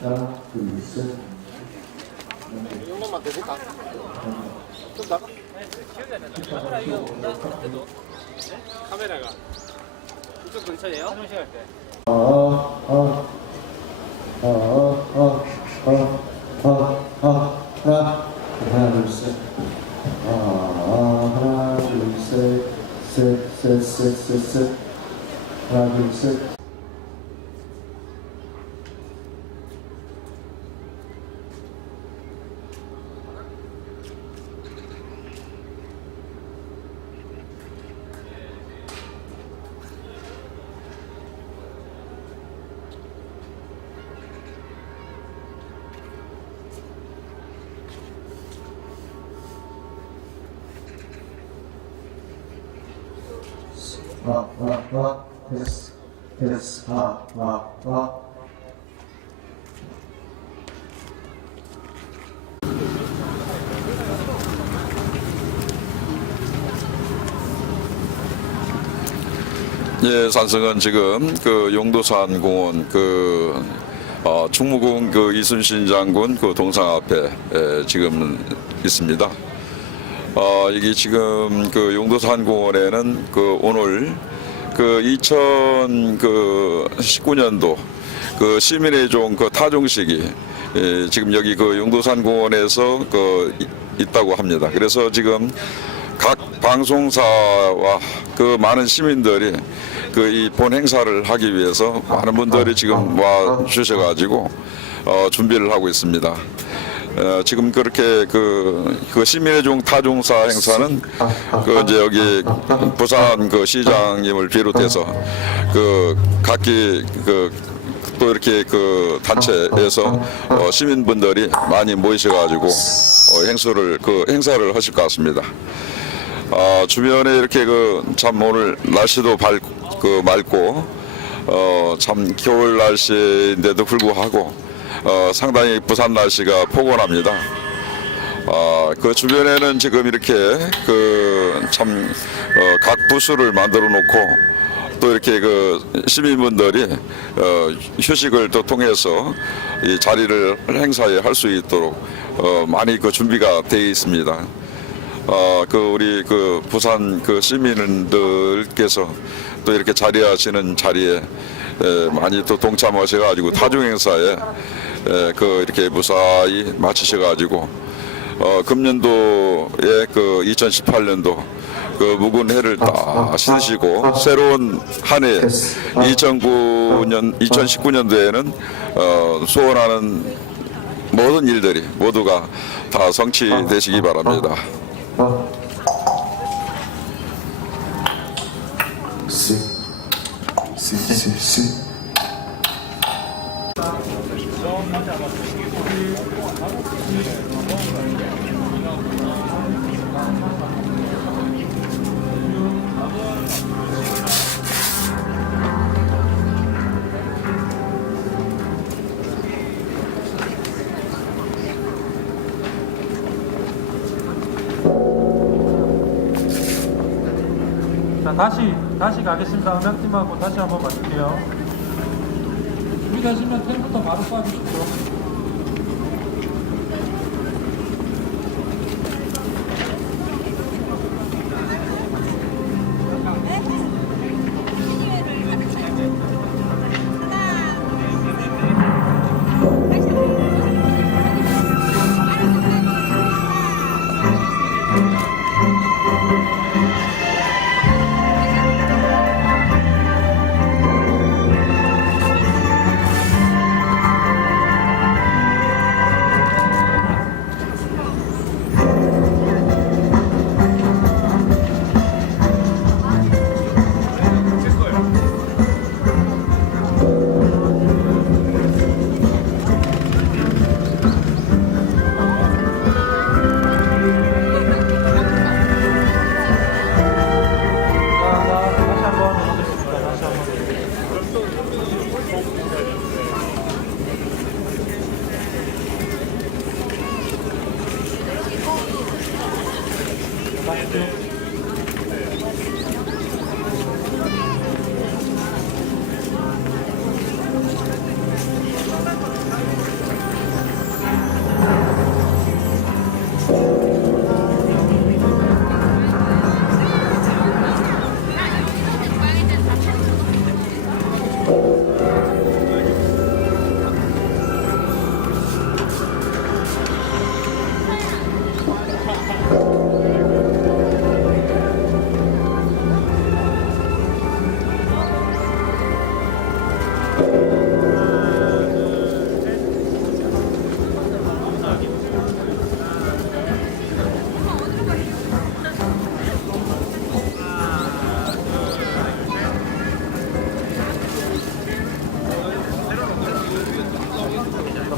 하나, 둘, 셋. 정도만 되실까? 좀 나가. 카메라가 이쪽 근처에요? 화장실 갈 때. 아, 아, 아, 아, 아, 아, 아, 하나, 하나, 둘, 셋. 아, 아, 하나, 둘, 셋, 셋, 셋, 셋, 셋, 셋. 하나, 둘, 셋. 아, 아, 아, 됐어, 됐어, 아, 아, 아. 예, 산성은 지금 그 용도산 공원 그 어, 충무공 그 이순신 장군 그 동상 앞에 에, 지금 있습니다. 어, 이게 지금 그 용도산 공원에는 그 오늘 그 2019년도 그 시민의 종 그 타종식이 예, 지금 여기 그 용도산 공원에서 그 이- 있다고 합니다. 그래서 지금 각 방송사와 그 많은 시민들이 그 이 본 행사를 하기 위해서 많은 분들이 지금 와 주셔가지고 어, 준비를 하고 있습니다. 어, 지금 그렇게 그, 그 시민의 종 타종사 행사는 그 이제 여기 부산 그 시장님을 비롯해서 그 각기 그 또 이렇게 그 단체에서 어, 시민분들이 많이 모이셔가지고 어, 행사를 그 행사를 하실 것 같습니다. 아, 주변에 이렇게 그 참 오늘 날씨도 밝, 그 맑고 어, 참 겨울 날씨인데도 불구하고 어, 상당히 부산 날씨가 포근합니다. 아, 그 주변에는 지금 이렇게 그참 어, 각 부스를 만들어 놓고 또 이렇게 그 시민분들이 어, 휴식을 또 통해서 이 자리를 행사에 할 수 있도록 어, 많이 그 준비가 되어 있습니다. 어, 그 우리 그 부산 그 시민들께서 또 이렇게 자리하시는 자리에 에, 많이 또 동참하셔가지고 타종 행사에 에, 그 이렇게 무사히 마치셔가지고 어, 금년도에 그 2018년도 그 묵은 해를 다 신으시고 새로운 한 해 2009년 2019년도에는 어, 소원하는 모든 일들이 모두가 다 성취되시기 바랍니다. 아. 시, 시, 시, 시. 자 다시 다시 가겠습니다. 음악팀하고 다시 한번 맞을게요. 준비되시면 템부터 바로 쏴주십시오.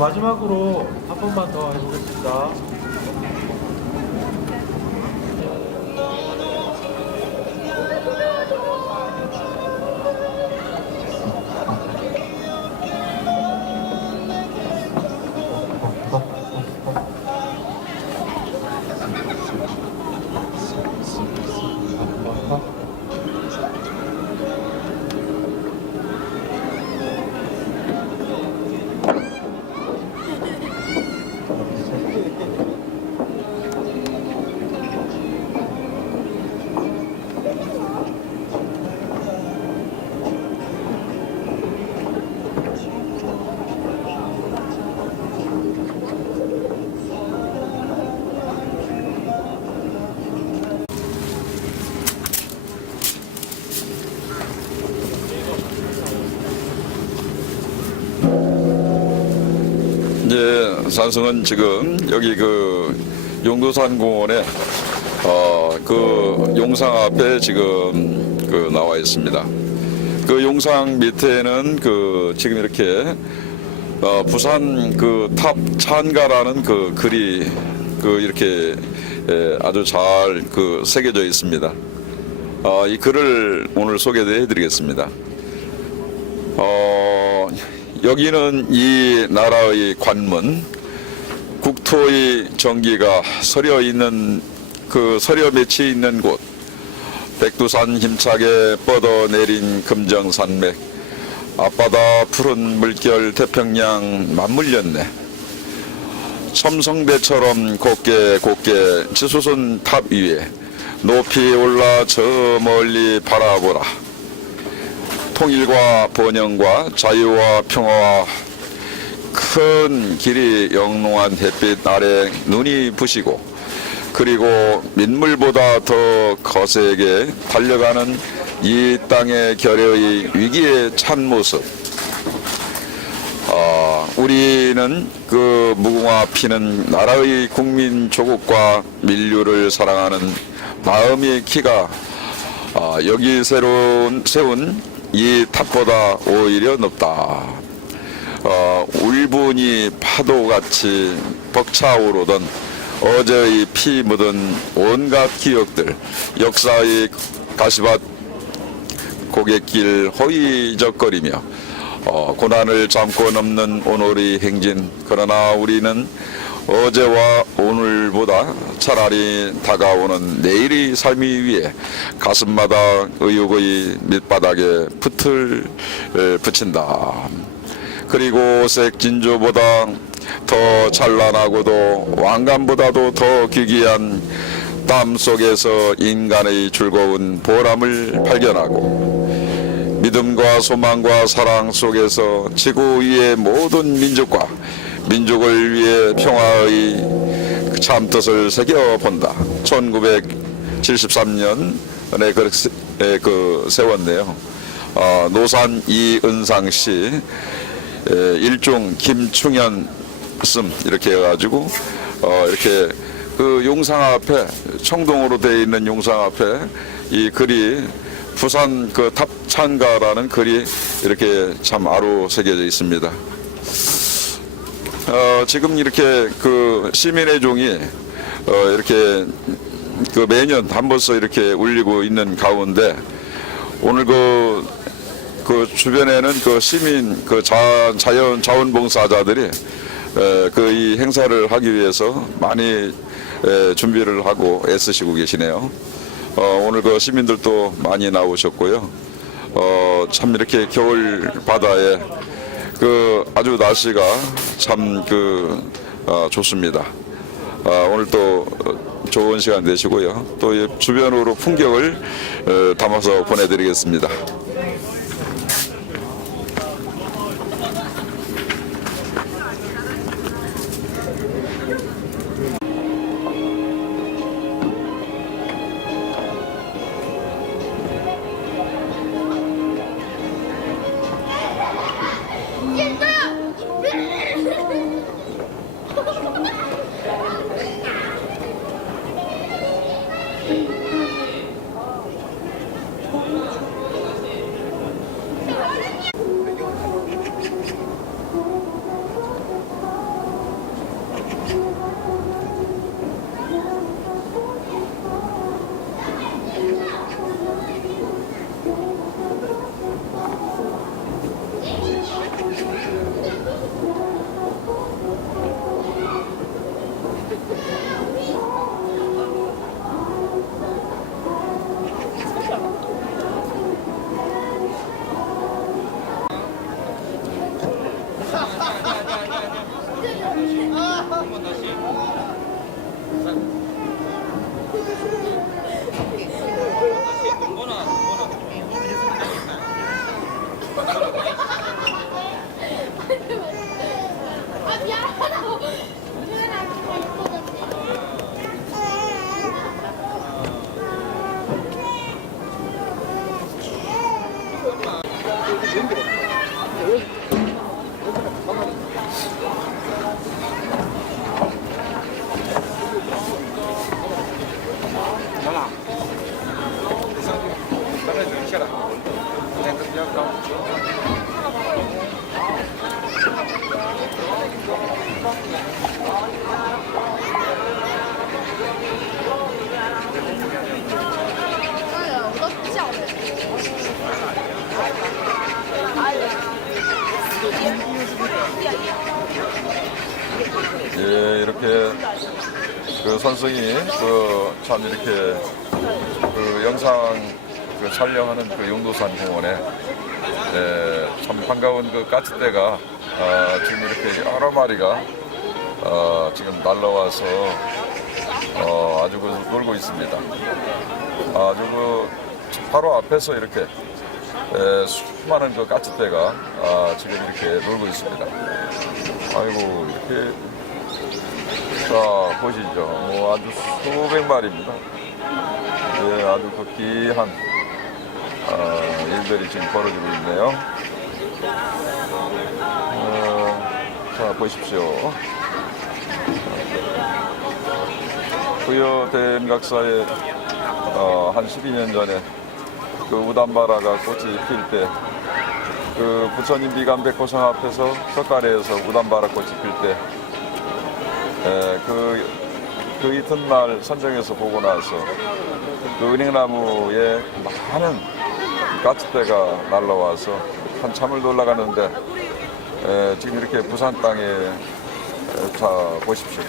마지막으로 이제 산성은 지금 여기 그 용도산 공원에 어, 그 용상 앞에 지금 그 나와 있습니다. 그 용상 밑에는 그 지금 이렇게 어, 부산 그 탑 찬가라는 그 글이 그 이렇게 에, 아주 잘 그 새겨져 있습니다. 어, 이 글을 오늘 소개해 드리겠습니다. 어, 여기는 이 나라의 관문, 국토의 정기가 서려 있는 그 서려 맺혀 있는 곳, 백두산 힘차게 뻗어내린 금정산맥, 앞바다 푸른 물결 태평양 맞물렸네. 첨성대처럼 곱게 곱게 지수선 탑 위에 높이 올라 저 멀리 바라보라. 통일과 번영과 자유와 평화와 큰 길이 영롱한 햇빛 아래 눈이 부시고 그리고 민물보다 더 거세게 달려가는 이 땅의 결여의 위기의 찬 모습. 어, 우리는 그 무궁화 피는 나라의 국민 조국과 민류를 사랑하는 마음의 키가 아, 여기 새로운 세운 이 탑보다 오히려 높다. 어, 울분이 파도같이 벅차오르던 어제의 피 묻은 온갖 기억들, 역사의 가시밭 고갯길 허위적거리며 어, 고난을 참고 넘는 오늘의 행진. 그러나 우리는 어제와 오늘보다 차라리 다가오는 내일의 삶이 위해 가슴마다 의욕의 밑바닥에 에, 붙인다. 그리고 색진주보다 더 찬란하고도 왕관보다도 더 기귀한 땀 속에서 인간의 즐거운 보람을 발견하고 믿음과 소망과 사랑 속에서 지구 위의 모든 민족과 민족을 위해 평화의 그 참뜻을 새겨본다. 1973년에 그, 세- 에, 그 세웠네요. 어, 노산 이은상 씨 에, 일종 김충현 씀 이렇게 해가지고 어, 이렇게 그 용상 앞에 청동으로 되어 있는 용상 앞에 이 글이 부산 그 탑찬가라는 글이 이렇게 참 아로 새겨져 있습니다. 어, 지금 이렇게 그 시민의 종이 어, 이렇게 그 매년 한 번씩 이렇게 울리고 있는 가운데 오늘 그, 그 주변에는 그 시민 그 자, 자연 자원봉사자들이 그 이 행사를 하기 위해서 많이 에, 준비를 하고 애쓰시고 계시네요. 어, 오늘 그 시민들도 많이 나오셨고요. 어, 참 이렇게 겨울 바다에 그 아주 날씨가 참그 좋습니다. 아, 오늘 또 좋은 시간 되시고요. 또이 주변으로 풍경을 어, 담아서 보내드리겠습니다. 그참 이렇게 그 영상 그 촬영하는 그 용도산 공원에 예, 참 반가운 그 까치떼가 아, 지금 이렇게 여러 마리가 어, 지금 날라와서 어, 아주 그 놀고 있습니다. 아주 그 바로 앞에서 이렇게 에, 수많은 그 까치떼가 아, 지금 이렇게 놀고 있습니다. 아이고 이렇게 자 보시죠. 뭐 아주 수백 마리입니다. 예, 아주 그 귀한 어, 일들이 지금 벌어지고 있네요. 어, 자 보십시오. 부여 대인각사에 어, 한 12년 전에 그 우담바라가 꽃이 필 때 그 부처님 비감백 고성 앞에서 석가래에서 우담바라 꽃이 필때 그, 그 이튿날 선정에서 보고 나서 그 은행나무에 많은 가츠대가 날라와서 한참을 놀라가는데 에, 지금 이렇게 부산 땅에 에, 자 보십시오.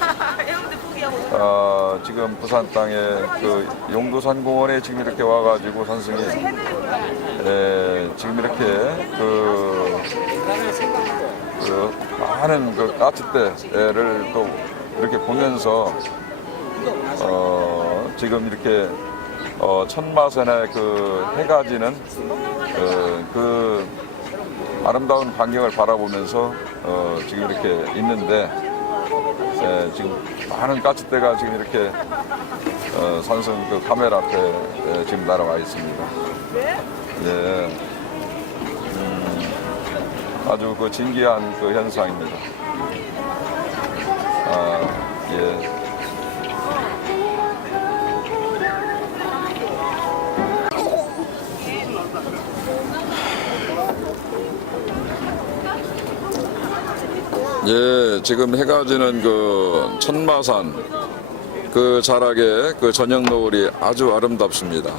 아, 지금 부산 땅에 그 용두산 공원에 지금 이렇게 와가지고 선생이 에, 지금 이렇게 그, 그 많은 그 까치대를 또 이렇게 보면서 어, 지금 이렇게 어, 천마산의 그 해가 지는 그, 그 아름다운 광경을 바라보면서 어, 지금 이렇게 있는데 예, 지금 많은 까치대가 지금 이렇게 어, 산성 그 카메라 앞에 예, 지금 날아와 있습니다. 예. 음, 아주 그 진기한 그 현상입니다. 예, 지금 해가 지는 그 천마산 그 자락에 그 저녁 노을이 아주 아름답습니다.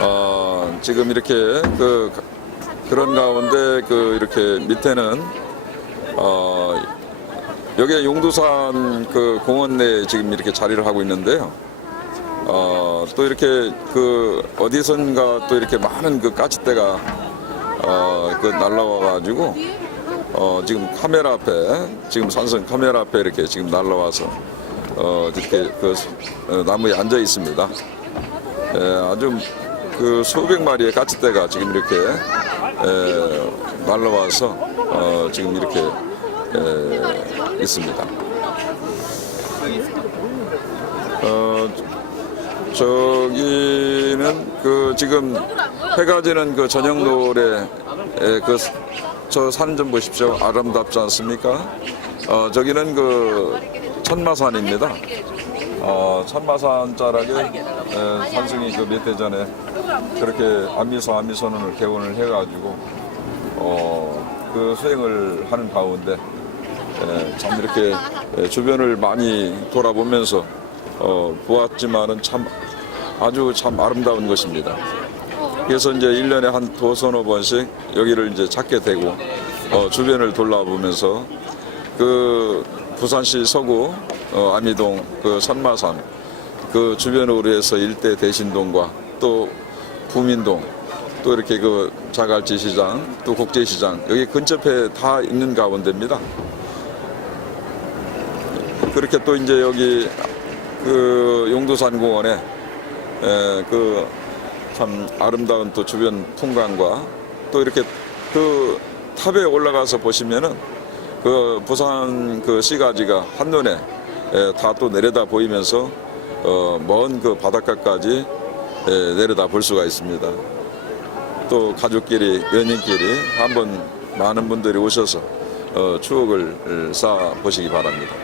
어, 지금 이렇게 그 그런 가운데 그 이렇게 밑에는 어, 여기 용두산 그 공원 내에 지금 이렇게 자리를 하고 있는데요. 어, 또 이렇게 그 어디선가 또 이렇게 많은 그 까치떼가 어, 그 날라와 가지고 어, 지금 카메라 앞에 지금 산성 카메라 앞에 이렇게 지금 날라와서 어, 이렇게 그 어, 나무에 앉아 있습니다. 예, 아주 그 수백 마리의 까치떼가 지금 이렇게 에, 날라와서 어, 지금 이렇게 에, 있습니다. 어, 저기는 그 지금 해가 지는 그 저녁 노을에 그 저 산 좀 보십시오. 아름답지 않습니까? 어, 저기는 그 천마산입니다. 어, 천마산 자락에 에, 산승이 그 몇 해 전에 그렇게 안미소 안미소는을 개원을 해가지고 어, 그 수행을 하는 가운데 에, 참 이렇게 에, 주변을 많이 돌아보면서 어, 보았지만은 참 아주 참 아름다운 것입니다. 그래서 이제 1년에 한 두서너 번씩 여기를 이제 찾게 되고 어, 주변을 돌아보면서 그 부산시 서구 어, 아미동 그 선마산 그 주변으로 해서 일대 대신동과 또 부민동 또 이렇게 그 자갈치 시장 또 국제시장 여기 근접해 다 있는 가운데입니다. 그렇게 또 이제 여기 그 용도산 공원에 그 참 아름다운 또 주변 풍광과 또 이렇게 그 탑에 올라가서 보시면은 그 부산 그 시가지가 한눈에 다 또 내려다 보이면서 어, 먼 그 바닷가까지 에, 내려다 볼 수가 있습니다. 또 가족끼리 연인끼리 한번 많은 분들이 오셔서 어, 추억을 쌓아 보시기 바랍니다.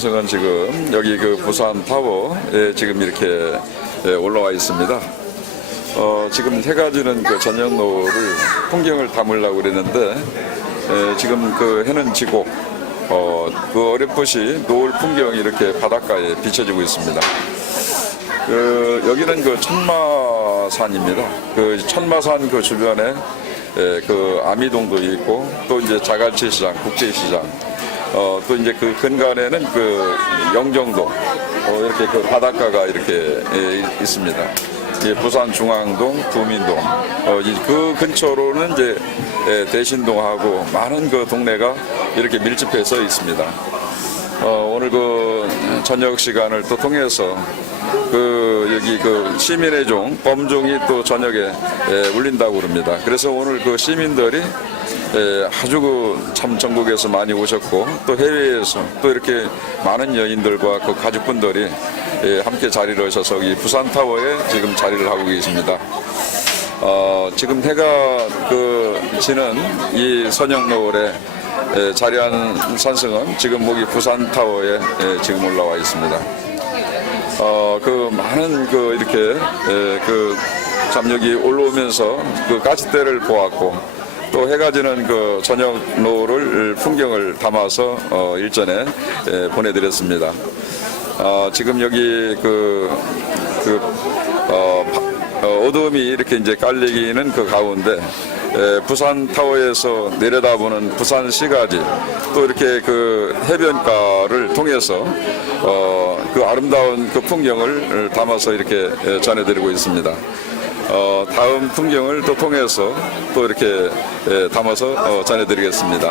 산성은 지금 여기 그 부산 타워에 지금 이렇게 예, 올라와 있습니다. 어, 지금 해가 지는 그 노을을 풍경을 담으려고 그랬는데 예, 지금 그 해는 지고 어, 그 어렴풋이 노을 풍경이 이렇게 바닷가에 비춰지고 있습니다. 그 여기는 그 천마산입니다. 그 천마산 그 주변에 예, 그 아미동도 있고 또 이제 자갈치 시장, 국제 시장, 어, 또 이제 그 근간에는 그 영정도 어, 이렇게 그 바닷가가 이렇게 예, 있습니다. 예, 부산 중앙동, 구민동, 어, 이- 그 근처로는 이제 예, 대신동하고 많은 그 동네가 이렇게 밀집해서 있습니다. 어, 오늘 그 저녁 시간을 또 통해서 그 여기 그 시민의 종 범종이 또 저녁에 예, 울린다고 그럽니다. 그래서 오늘 그 시민들이 예, 아주 그 참 전국에서 많이 오셨고 또 해외에서 또 이렇게 많은 여인들과 그 가족분들이 예, 함께 자리를 하셔서 이 부산 타워에 지금 자리를 하고 계십니다. 어, 지금 해가 그 지는 이 선영노을에 에, 자리한 산성은 지금 여기 부산 타워에 에, 지금 올라와 있습니다. 어, 그 많은 그 이렇게 그참 여기 올라오면서 그 가시대를 보았고 또 해가 지는 그 저녁 노을을 풍경을 담아서 어, 일전에 에, 보내드렸습니다. 어, 지금 여기 그, 그 어, 바- 어, 어 둠이 이렇게 이제 깔리기는 그 가운데 에, 부산 타워에서 내려다보는 부산 시가지 또 이렇게 그 해변가를 통해서 어, 그 아름다운 그 풍경을 담아서 이렇게 에, 전해드리고 있습니다. 어, 다음 풍경을 또 통해서 또 이렇게 에, 담아서 어, 전해드리겠습니다.